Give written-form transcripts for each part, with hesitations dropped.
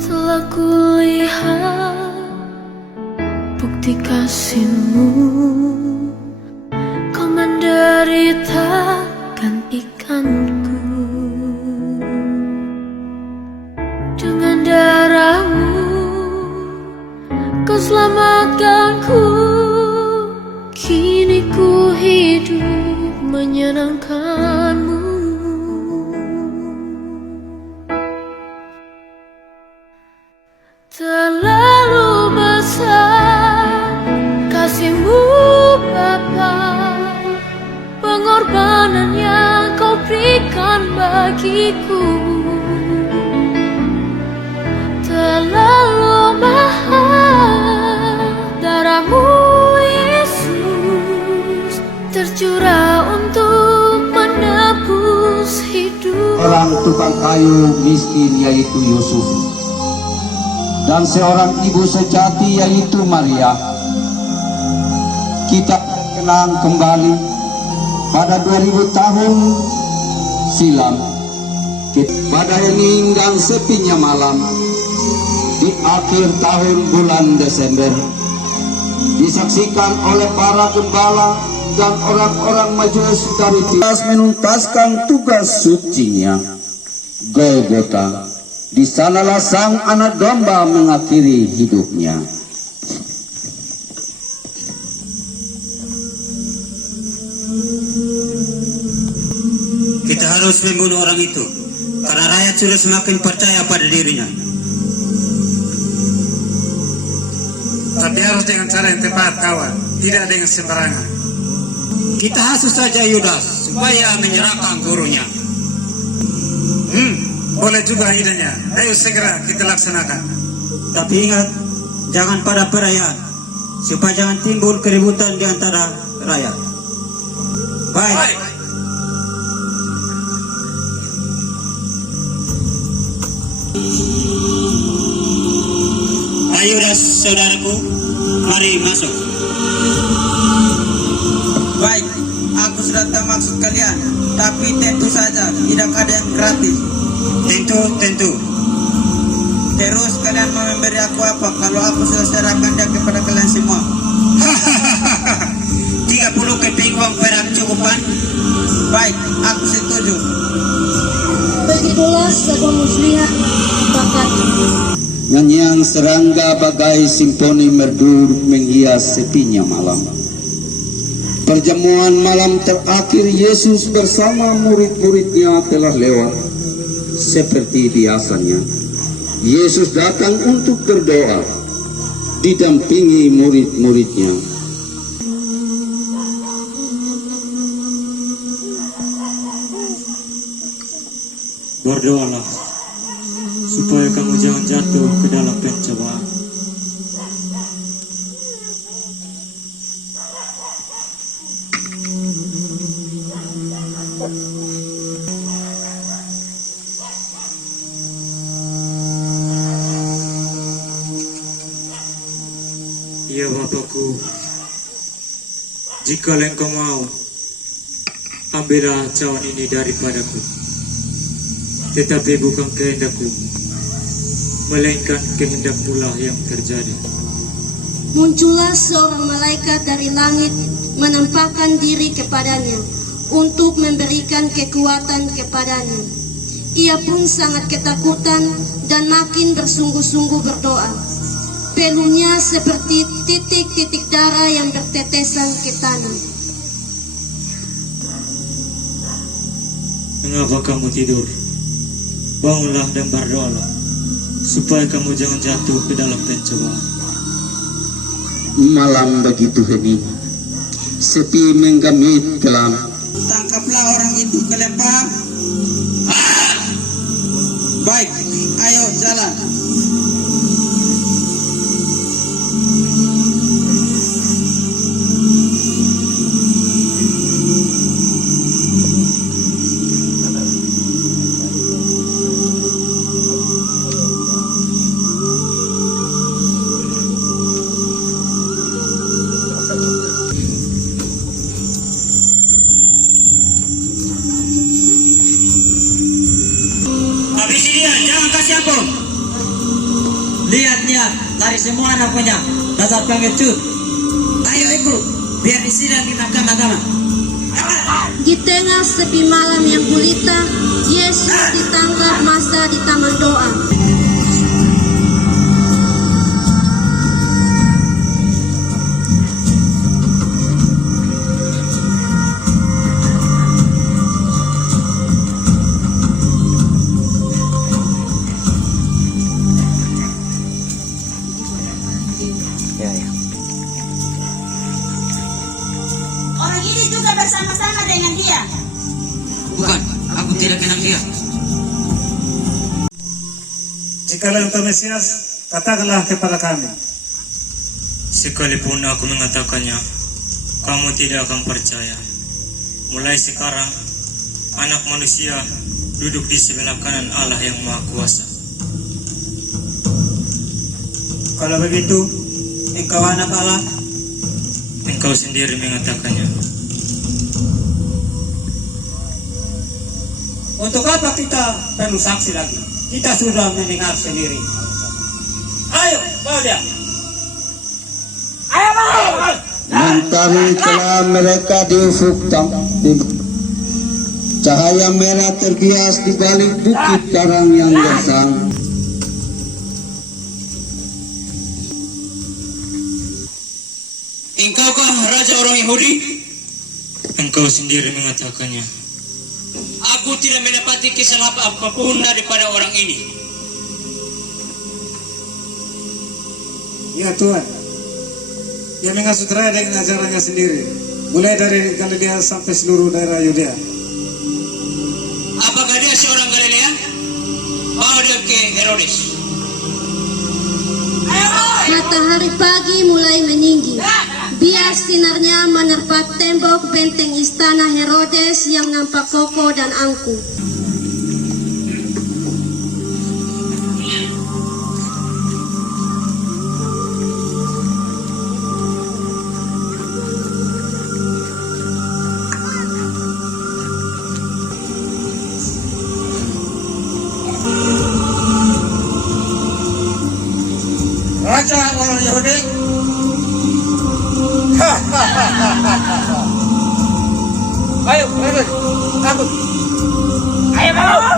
Telah kulihat bukti kasih-Mu, Kau menderitakan ikanku. Dengan darah-Mu Kau selamatkanku. Kini ku hidup menyenangkan-Mu. Terlalu besar kasih-Mu Bapa, pengorbanan yang Kau berikan bagiku. Terlalu mahal darah-Mu Yesus, tercurah untuk menebus hidup. Orang tukang kayu miskin yaitu Yusuf, dan seorang ibu sejati yaitu Maria. Kita kenang kembali pada 2000 tahun silam, pada hening dan sepinya malam di akhir tahun bulan Desember, disaksikan oleh para gembala dan orang-orang majelis dari Tiras menuntaskan tugas sucinya. Golgota, di sanalah sang anak domba mengakhiri hidupnya. Kita harus membunuh orang itu, karena rakyat sudah semakin percaya pada dirinya. Tapi harus dengan cara yang tepat, kawan, tidak dengan sembarangan. Kita hasut saja Yudas supaya menyerahkan gurunya. Boleh juga idenya. Ayo segera kita laksanakan. Tapi ingat, jangan pada perayaan, supaya jangan timbul keributan di antara rakyat. Baik. Ayo Yudas, saudaraku, mari masuk. Baik, aku sudah tahu maksud kalian, tapi tentu saja tidak ada yang gratis. Tentu. Terus kalian mau memberi aku apa kalau aku sudah serahkan dia kepada kalian semua? 30 keping uang perak cukupan? Baik, aku setuju. Begitulah sebuah muslihat bakat. Nyanyian serangga bagai simfoni merdu menghias sepinya malam. Perjamuan malam terakhir Yesus bersama murid-muridnya telah lewat. Seperti biasanya, Yesus datang untuk berdoa, didampingi murid-muridnya. Berdoalah supaya kamu jangan jatuh ke dalam pencobaan. Ya Bapakku, jika Engkau mau, ambillah cawan ini daripadaku. Tetapi bukan kehendakku, melainkan kehendak pula yang terjadi. Muncullah seorang malaikat dari langit menampakkan diri kepadanya untuk memberikan kekuatan kepadanya. Ia pun sangat ketakutan dan makin bersungguh-sungguh berdoa. Peluhnya seperti titik-titik darah yang bertetesan ke tanah. Mengapa kamu tidur? Bangunlah dan berdoalah, supaya kamu jangan jatuh ke dalam pencobaan. Malam begitu hening, sepi menggamit kelam. Tangkaplah orang itu, kalian paham? Baik, ayo jalan. Habisi dia, jangan kasih ampun. Lihat, dari semua anak punya dasar pengecut. Ayo ikut, biar disidang di mahkamah agama. Di tengah sepi malam yang gulita, Yesus ditangkap masa di taman doa. Orang ini juga bersama-sama dengan dia. Bukan, aku tidak kenal dia. Jikalau engkau Mesias, katakanlah kepada kami. Sekalipun aku mengatakannya, kamu tidak akan percaya. Mulai sekarang, anak manusia duduk di sebelah kanan Allah yang Maha Kuasa. Kalau begitu, engkau anak Allah. Engkau sendiri mengatakannya. Untuk apa kita perlu saksi lagi? Kita sudah mendengar sendiri. Ayo, bawa dia. Mentari telah mereka diufukkan. Cahaya merah terbias di balik bukit karang yang gersang. Engkaukah raja orang Yahudi? Engkau sendiri mengatakannya. Aku tidak mendapati kesalahan apapun daripada orang ini. Ya Tuhan, dia menghasut rakyat dengan ajarannya sendiri, mulai dari Galilea sampai seluruh daerah Yudea. Apakah dia seorang Galilea? Bawa dia ke Herodes. Matahari pagi mulai meninggi. Biar sinarnya menerpa tembok benteng istana Herodes yang nampak kokoh dan angkuh. Raja orang Yahudi. Ayo, takut. Ayo, bawa.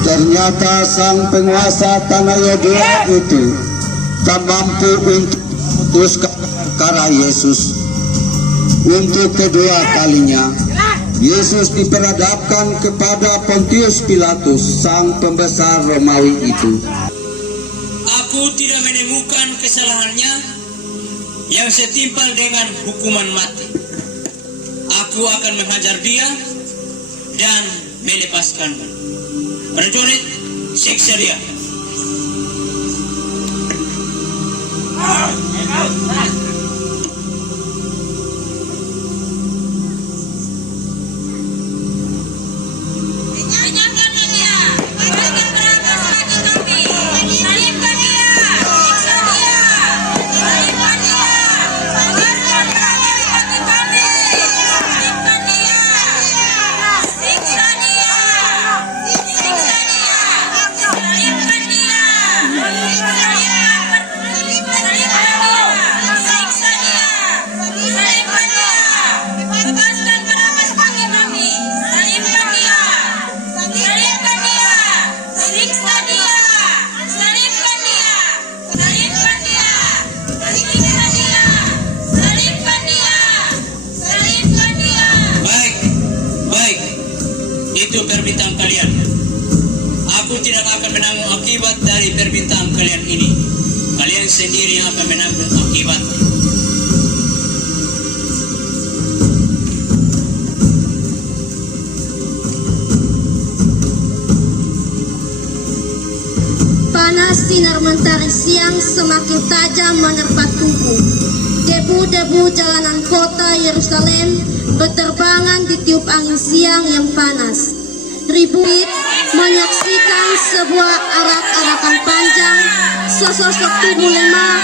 Ternyata sang penguasa tanah Yudea itu tak mampu untuk memutuskan perkara Yesus. Untuk kedua kalinya, Yesus diperhadapkan kepada Pontius Pilatus, sang pembesar Romawi itu. Aku tidak menemukan kesalahannya yang setimpal dengan hukuman mati. Aku akan menghajar dia dan melepaskannya. Prajurit, siksa dia. Lenyapkan dia. Berikan mereka selagi kami. Salibkan dia. Siksa dia. Salibkan dia. Berikan mereka selagi kami. Salibkan dia. Siksa dia. Siksa dia. Salibkan dia. Siksa dia. Salibkan dia. Siksa dia. Salibkan dia. Bebaskan Barabas bagi kami. Salibkan dia. Salibkan dia. Siksa dia. Salibkan dia. Salibkan dia. Siksa dia. Salibkan dia. Salibkan dia. Baik, baik. Itu permintaan kalian. Aku tidak akan menanggung akibat dari permintaan kalian ini. Kalian sendiri yang akan menanggung akibat. panas sinar mentari siang semakin tajam menerpa tubuh. Debu-debu jalanan kota Yerusalem berterbangan ditiup angin siang yang panas. Ribuan menyaksikan sebuah arak-arakan panjang, sesosok tubuh lemah.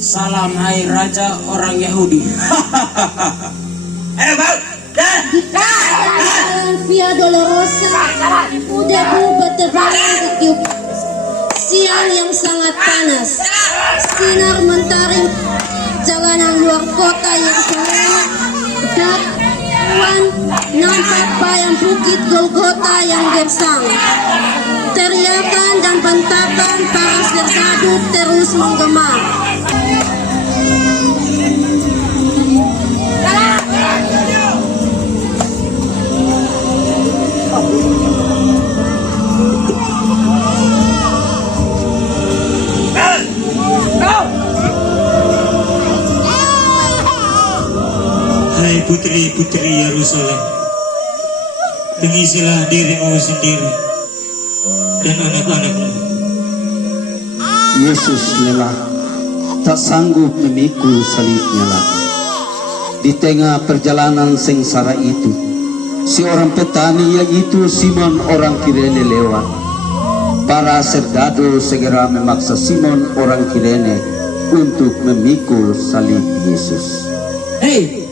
Salam hai raja orang Yahudi. Ayo bang. Jalan Via Dolorosa, debu berterbangan ditiup siang yang sangat panas. Sinar mentari jalanan luar kota Yerusalem. Dakwaan nampak bayang bukit Golgota yang gersang. Teriakan dan bentakan para serdadu terus menggema. Hai putri-putri Yerusalem, pengisilah dirimu sendiri dan anak-anakmu. Yesus lelah, tak sanggup memikul salibnya lagi. Di tengah perjalanan sengsara itu, seorang petani yaitu Simon orang Kirene lewat. Para serdadu segera memaksa Simon orang Kirene untuk memikul salib Yesus. Hei,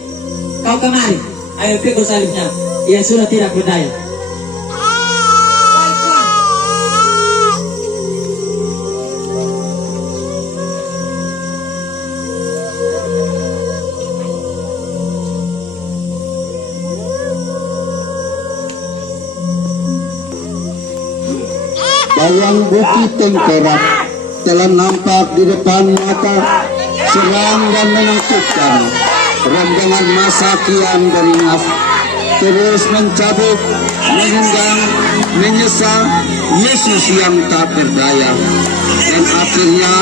kau kemari. Ayo pikul salibnya. Ia sudah tidak berdaya. Bayang bukit tengkorak telah nampak di depan mata, seram dan menakutkan. Rombongan massa kian beringas, terus mencabut, menendang, menyesal Yesus yang tak berdaya, dan akhirnya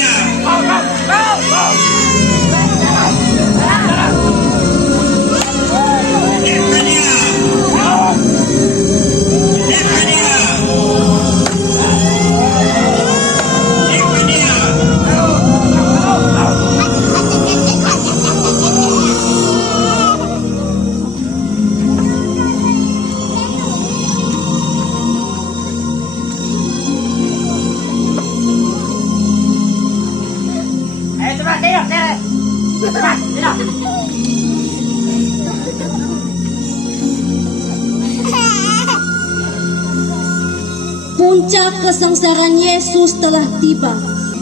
puncak kesengsaraan Yesus telah tiba.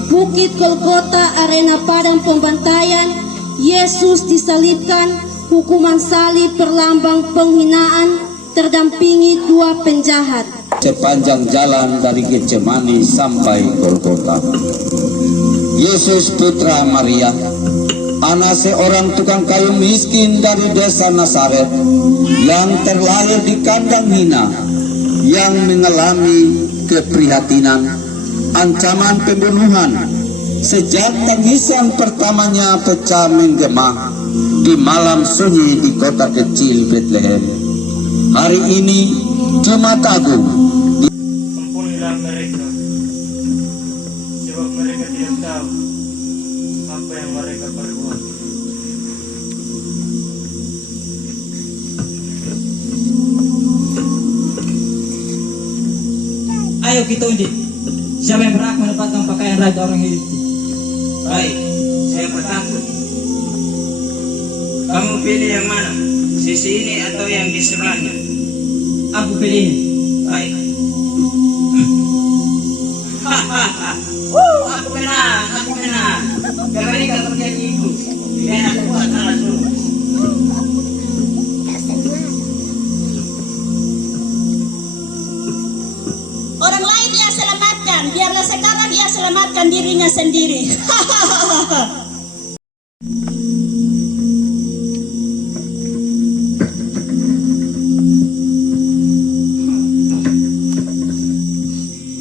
Bukit Golgota, arena padang pembantaian. Yesus disalibkan, hukuman salib berlambang penghinaan, terdampingi dua penjahat. sepanjang jalan dari Getsemani sampai Golgota. Yesus putra Maria, anak seorang tukang kayu miskin dari desa Nazaret, yang terlahir di kandang hina, yang mengalami keprihatinan, ancaman pembunuhan, sejak tangisan pertamanya pecah menggema di malam sunyi di kota kecil Bethlehem. Hari ini Jumat Agung. Ampunilah mereka, sebab mereka tidak tahu apa yang mereka perbuat. Ayo kita undi. Siapa yang berhak mendapatkan pakaian raja orang hidup? Baik, saya bertakut. Kamu pilih yang mana? Sisi ini atau yang di sebelahnya? Aku pilih ini. Baik. Aku menang. Mereka Orang lain ia selamatkan, biarlah sekarang ia selamatkan dirinya sendiri.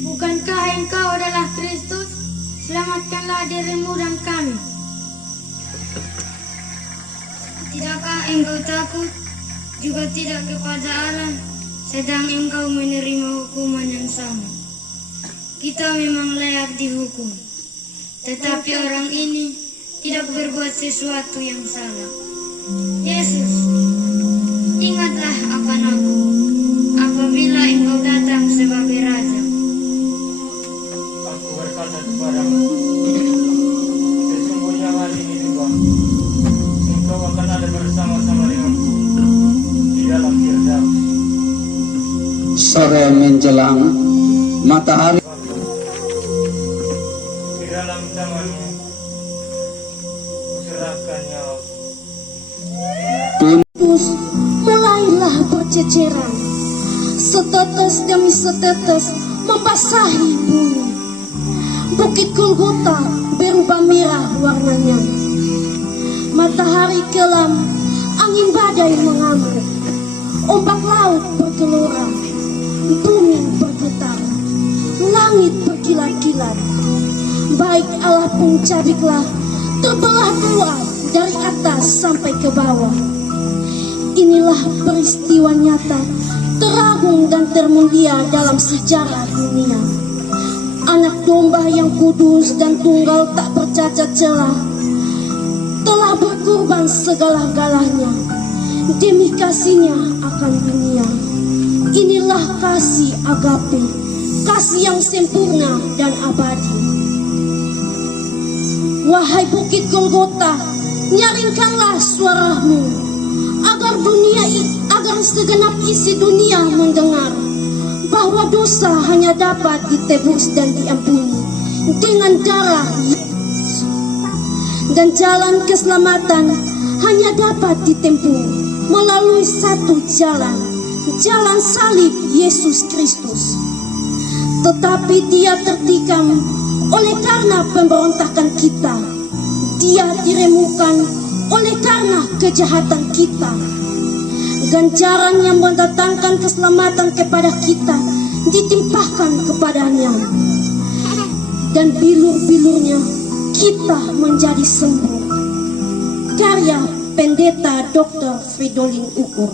Bukankah engkau adalah Kristus? Selamatkanlah dirimu dan kami. Tidakkah engkau takut, juga tidak kepada Allah, sedang engkau menerima hukuman yang sama? Kita memang layak dihukum, tetapi orang ini tidak berbuat sesuatu yang salah. Yesus, ingatlah akan aku apabila engkau datang sebagai Raja. Aku berkata kepadamu, sesungguhnya hari ini juga engkau akan ada bersama-sama denganku di dalam Firdaus. Sore menjelang, matahari Di dalam tanganmu kuserahkan nyawaku. Terus mulailah berceceran, setetes demi setetes membasahi bumi. Bukit Golgota berubah merah warnanya. Matahari kelam, angin badai mengamuk, ombak laut bergelora, bumi bergetar, langit berkilat-kilat. Baik Allah pun cabiklah, terbelah dua dari atas sampai ke bawah. Inilah peristiwa nyata, teragung dan termulia dalam sejarah dunia. Anak domba yang kudus dan tunggal tak bercacat celah telah berkorban segala-galanya demi kasihnya akan dunia. Inilah kasih agape, kasih yang sempurna dan abadi. Wahai bukit Golgota, nyaringkanlah suaramu agar segenap isi dunia mendengar bahwa dosa hanya dapat ditebus dan diampuni dengan darah Yesus, dan jalan keselamatan hanya dapat ditempuh melalui satu jalan, jalan salib Yesus Kristus. Tetapi dia tertikam oleh karena pemberontakan kita, dia diremukkan oleh karena kejahatan kita. Ganjaran yang mendatangkan keselamatan kepada kita ditimpahkan kepadanya, dan bilur-bilurnya kita menjadi sembuh. Karya Pendeta Dr. Fridolin Ukur.